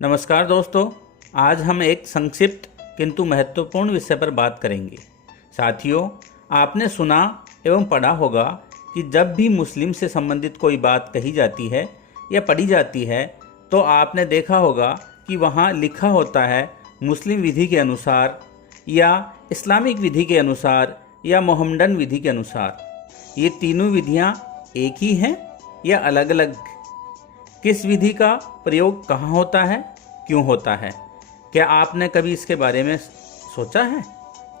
नमस्कार दोस्तों, आज हम एक संक्षिप्त किंतु महत्वपूर्ण विषय पर बात करेंगे। साथियों, आपने सुना एवं पढ़ा होगा कि जब भी मुस्लिम से संबंधित कोई बात कही जाती है या पढ़ी जाती है तो आपने देखा होगा कि वहाँ लिखा होता है मुस्लिम विधि के अनुसार या इस्लामिक विधि के अनुसार या मोहम्मडन विधि के अनुसार। ये तीनों विधियाँ एक ही हैं या अलग अलग? किस विधि का प्रयोग कहाँ होता है, क्यों होता है? क्या आपने कभी इसके बारे में सोचा है?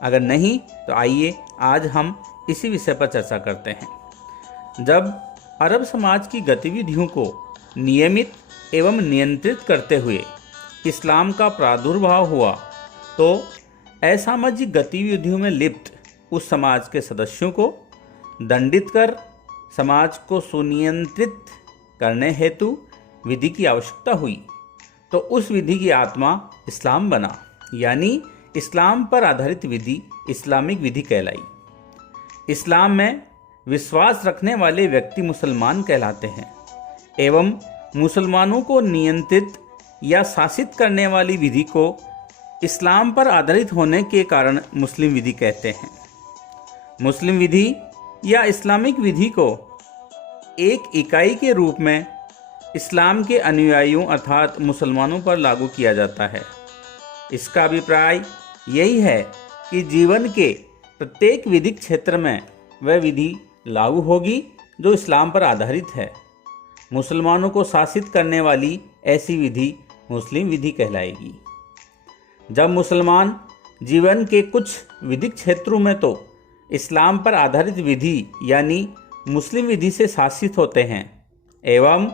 अगर नहीं तो आइए आज हम इसी विषय पर चर्चा करते हैं। जब अरब समाज की गतिविधियों को नियमित एवं नियंत्रित करते हुए इस्लाम का प्रादुर्भाव हुआ तो असामाजिक गतिविधियों में लिप्त उस समाज के सदस्यों को दंडित कर समाज को सुनियंत्रित करने हेतु विधि की आवश्यकता हुई। तो उस विधि की आत्मा इस्लाम बना, यानी इस्लाम पर आधारित विधि इस्लामिक विधि कहलाई। इस्लाम में विश्वास रखने वाले व्यक्ति मुसलमान कहलाते हैं एवं मुसलमानों को नियंत्रित या शासित करने वाली विधि को इस्लाम पर आधारित होने के कारण मुस्लिम विधि कहते हैं। मुस्लिम विधि या इस्लामिक विधि को एक इकाई के रूप में इस्लाम के अनुयायियों अर्थात मुसलमानों पर लागू किया जाता है। इसका अभिप्राय यही है कि जीवन के प्रत्येक विधिक क्षेत्र में वह विधि लागू होगी जो इस्लाम पर आधारित है। मुसलमानों को शासित करने वाली ऐसी विधि मुस्लिम विधि कहलाएगी। जब मुसलमान जीवन के कुछ विधिक क्षेत्रों में तो इस्लाम पर आधारित विधि यानी मुस्लिम विधि से शासित होते हैं एवं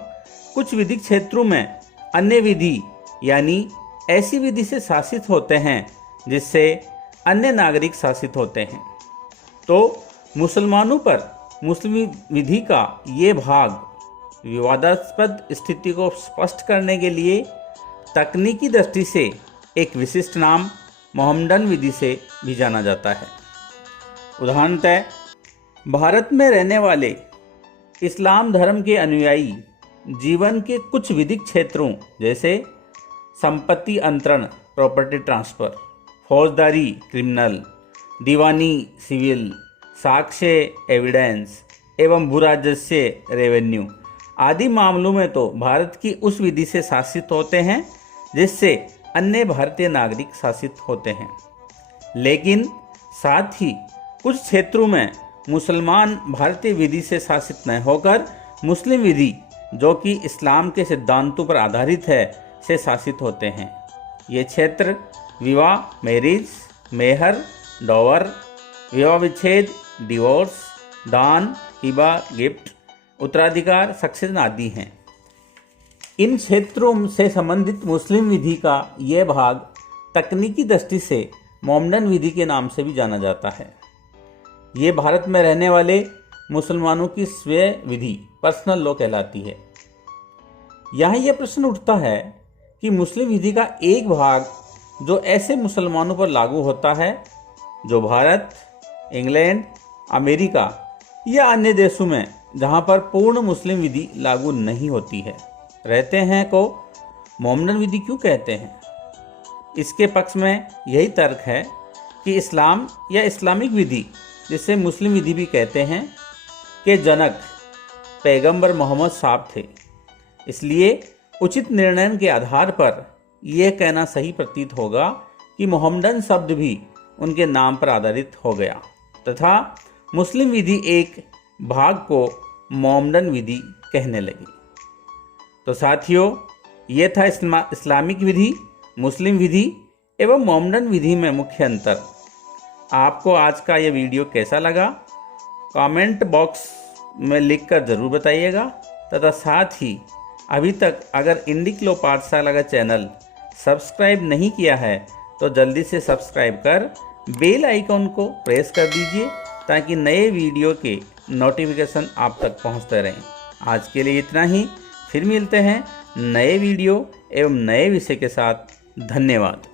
कुछ विधिक क्षेत्रों में अन्य विधि यानी ऐसी विधि से शासित होते हैं जिससे अन्य नागरिक शासित होते हैं, तो मुसलमानों पर मुस्लिम विधि का ये भाग विवादास्पद स्थिति को स्पष्ट करने के लिए तकनीकी दृष्टि से एक विशिष्ट नाम मोहम्मडन विधि से भी जाना जाता है। उदाहरणतः भारत में रहने वाले इस्लाम धर्म के अनुयायी जीवन के कुछ विधिक क्षेत्रों जैसे संपत्ति अंतरण प्रॉपर्टी ट्रांसफ़र, फौजदारी क्रिमिनल, दीवानी सिविल, साक्ष्य एविडेंस एवं भूराजस्व रेवेन्यू आदि मामलों में तो भारत की उस विधि से शासित होते हैं जिससे अन्य भारतीय नागरिक शासित होते हैं। लेकिन साथ ही कुछ क्षेत्रों में मुसलमान भारतीय विधि से शासित न होकर मुस्लिम विधि जो कि इस्लाम के सिद्धांतों पर आधारित है से शासित होते हैं। ये क्षेत्र विवाह मैरिज, मेहर, डॉवर, विवाह विच्छेद, डिवोर्स, दान, हिबा, गिफ्ट, उत्तराधिकार, सक्सेशन आदि हैं। इन क्षेत्रों से संबंधित मुस्लिम विधि का यह भाग तकनीकी दृष्टि से मोहम्मडन विधि के नाम से भी जाना जाता है। ये भारत में रहने वाले मुसलमानों की स्वयं विधि पर्सनल लॉ कहलाती है। यहाँ यह प्रश्न उठता है कि मुस्लिम विधि का एक भाग जो ऐसे मुसलमानों पर लागू होता है जो भारत, इंग्लैंड, अमेरिका या अन्य देशों में जहाँ पर पूर्ण मुस्लिम विधि लागू नहीं होती है रहते हैं को मोहम्मडन विधि क्यों कहते हैं? इसके पक्ष में यही तर्क है कि इस्लाम या इस्लामिक विधि जिसे मुस्लिम विधि भी कहते हैं के जनक पैगंबर मोहम्मद साहब थे। इसलिए उचित निर्णय के आधार पर यह कहना सही प्रतीत होगा कि मोहम्मडन शब्द भी उनके नाम पर आधारित हो गया तथा मुस्लिम विधि एक भाग को मोहम्मडन विधि कहने लगी। तो साथियों, ये था इस्लामिक विधि, मुस्लिम विधि एवं मोहम्मडन विधि में मुख्य अंतर। आपको आज का ये वीडियो कैसा लगा कमेंट बॉक्स में लिखकर ज़रूर बताइएगा तथा साथ ही अभी तक अगर इंडिक लॉ पाठशाला का चैनल सब्सक्राइब नहीं किया है तो जल्दी से सब्सक्राइब कर बेल आइकॉन को प्रेस कर दीजिए ताकि नए वीडियो के नोटिफिकेशन आप तक पहुंचते रहें। आज के लिए इतना ही, फिर मिलते हैं नए वीडियो एवं नए विषय के साथ। धन्यवाद।